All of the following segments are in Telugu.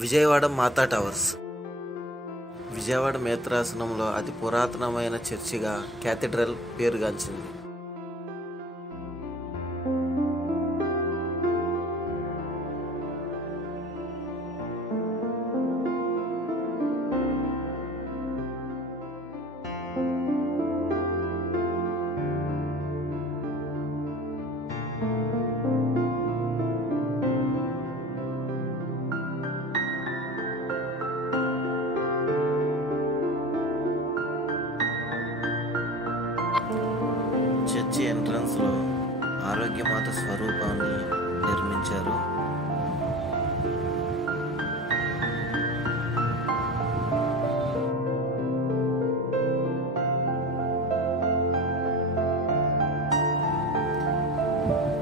విజయవాడ మాతా టవర్స్. విజయవాడ మేత్రాసనంలో అతి పురాతనమైన చర్చిగా క్యాథడ్రల్ పేరుగాంచింది. చర్చి ఎంట్రన్స్లో ఆరోగ్యమాత స్వరూపాన్ని నిర్మించారు.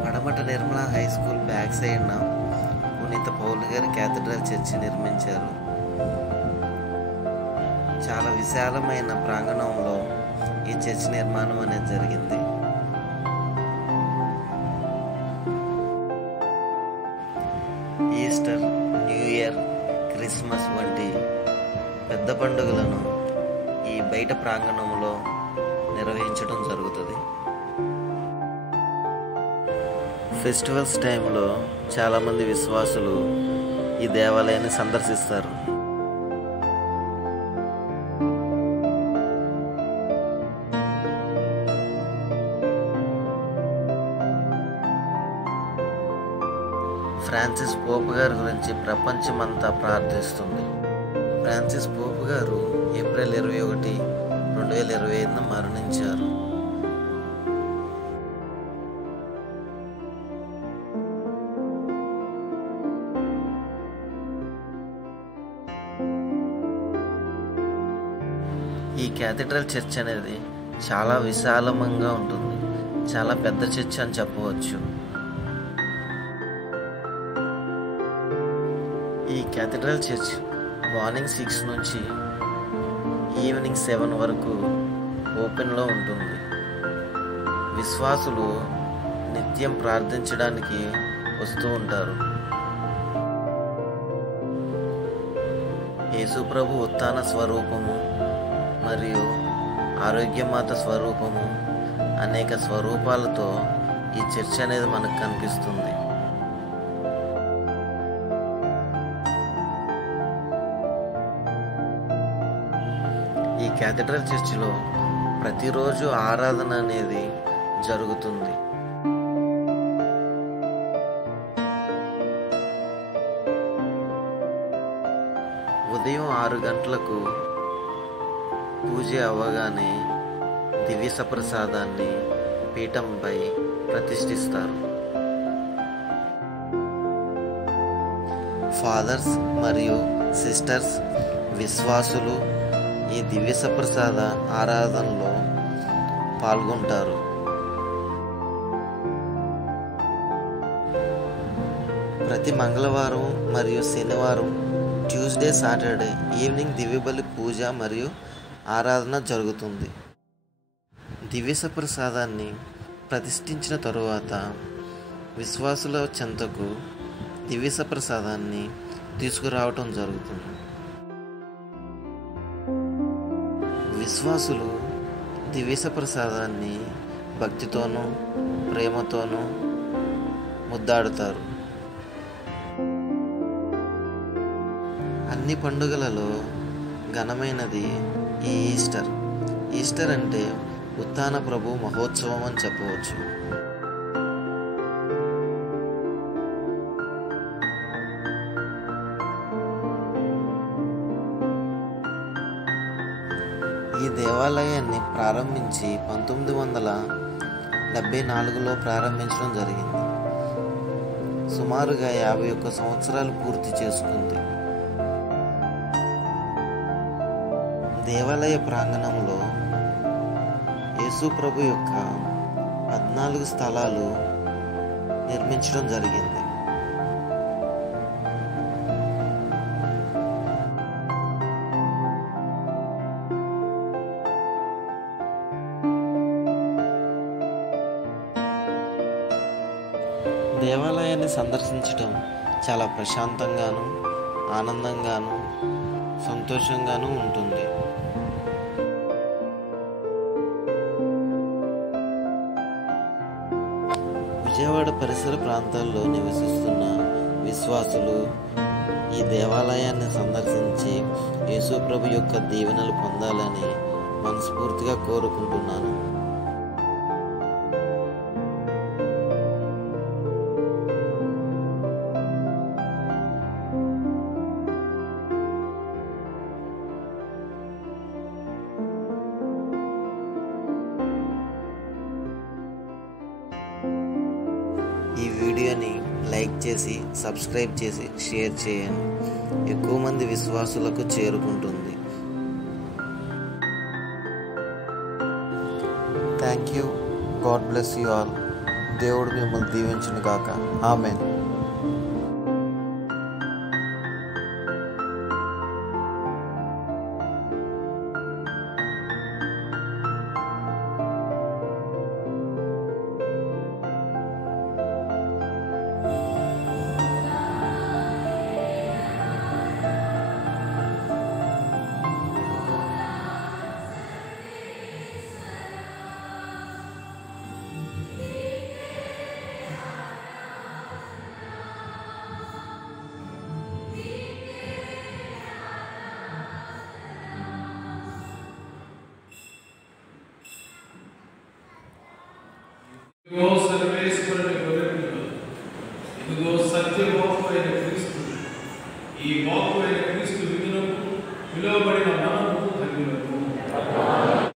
పడమట నిర్మలా హై స్కూల్ బ్యాక్ సైడ్న పునీత పౌలు గారి క్యాథడ్రల్ చర్చి నిర్మించారు. చాలా విశాలమైన ప్రాంగణంలో ఈ చర్చి నిర్మాణం అనేది జరిగింది. ఈస్టర్, న్యూ ఇయర్, క్రిస్మస్ వంటి పెద్ద పండుగలను ఈ బయట ప్రాంగణంలో నిర్వహించడం జరుగుతుంది. ఫెస్టివల్స్ టైంలో చాలామంది విశ్వాసులు ఈ దేవాలయాన్ని సందర్శిస్తారు. ఫ్రాన్సిస్ పోప్ గారి గురించి ప్రపంచమంతా ప్రార్థిస్తుంది. ఫ్రాన్సిస్ పోప్ గారు ఏప్రిల్ 21, 2025 మరణించారు. ఈ క్యాథడ్రల్ చర్చ్ అనేది చాలా విశాలంగా ఉంటుంది. చాలా పెద్ద చర్చ్ అని చెప్పవచ్చు. ఈ క్యాథడ్రల్ చర్చ్ మార్నింగ్ 6 నుంచి ఈవినింగ్ 7 వరకు ఓపెన్లో ఉంటుంది. విశ్వాసులు నిత్యం ప్రార్థించడానికి వస్తూ ఉంటారు. యేసుప్రభు ఉత్థాన స్వరూపము మరియు ఆరోగ్యమాత స్వరూపము అనేక స్వరూపాలతో ఈ చర్చ్ అనేది మనకు కనిపిస్తుంది. ఈ క్యాథడ్రల్ చర్చిలో ప్రతిరోజు ఆరాధన అనేది జరుగుతుంది. ఉదయం 6 గంటలకు పూజ అవ్వగానే దివ్య సప్రసాదాన్ని పీఠంపై ప్రతిష్ఠిస్తారు. ఫాదర్స్ మరియు సిస్టర్స్, విశ్వాసులు ఈ దివ్య సప్రసాద ఆరాధనలో పాల్గొంటారు. ప్రతి మంగళవారం మరియు శనివారం, ట్యూస్డే, సాటర్డే ఈవినింగ్ దివ్యబలి పూజ మరియు ఆరాధన జరుగుతుంది. దివ్య సప్రసాదాన్ని ప్రతిష్ఠించిన తరువాత విశ్వాసుల చెంతకు దివ్య సప్రసాదాన్ని తీసుకురావటం జరుగుతుంది. విశ్వాసులు దివ్య సప్రసాదాన్ని భక్తితోనూ ప్రేమతోనూ ముద్దాడుతారు. అన్ని పండుగలలో ఘనమైనది ఈ ఈస్టర్. ఈస్టర్ అంటే ఉత్థాన ప్రభు మహోత్సవం అని చెప్పవచ్చు. ఈ దేవాలయాన్ని ప్రారంభించి 1974లో ప్రారంభించడం జరిగింది. సుమారుగా 51 సంవత్సరాలు పూర్తి చేసుకుంది. దేవాలయ ప్రాంగణంలో యేసు ప్రభు యొక్క 14 స్థలాలు నిర్మించడం జరిగింది. దేవాలయాన్ని సందర్శించడం చాలా ప్రశాంతంగాను ఆనందంగాను సంతోషంగాను ఉంటుంది. విజయవాడ పరిసర ప్రాంతాల్లో నివసిస్తున్న విశ్వాసులు ఈ దేవాలయాన్ని సందర్శించి యేసు ప్రభు యొక్క దీవెనలు పొందాలని మనస్ఫూర్తిగా కోరుకుంటున్నాను. ఈ వీడియోని లైక్ చేసి సబ్స్క్రైబ్ చేసి షేర్ చేయండి. ఎక్కువ మంది విశ్వాసులకు చేరుకుంటుంది. Thank you. God bless you all. దేవుడు మిమ్మల్ని దీవించును గాక. ఆమెన్. ఇదిగో సర్వేశ్వరుని గొర్రెపిల్ల, ఇదిగో సత్యవాక్కు అయిన క్రీస్తు. ఈ వాక్కు అయిన క్రీస్తు వినుటకు పిలువబడిన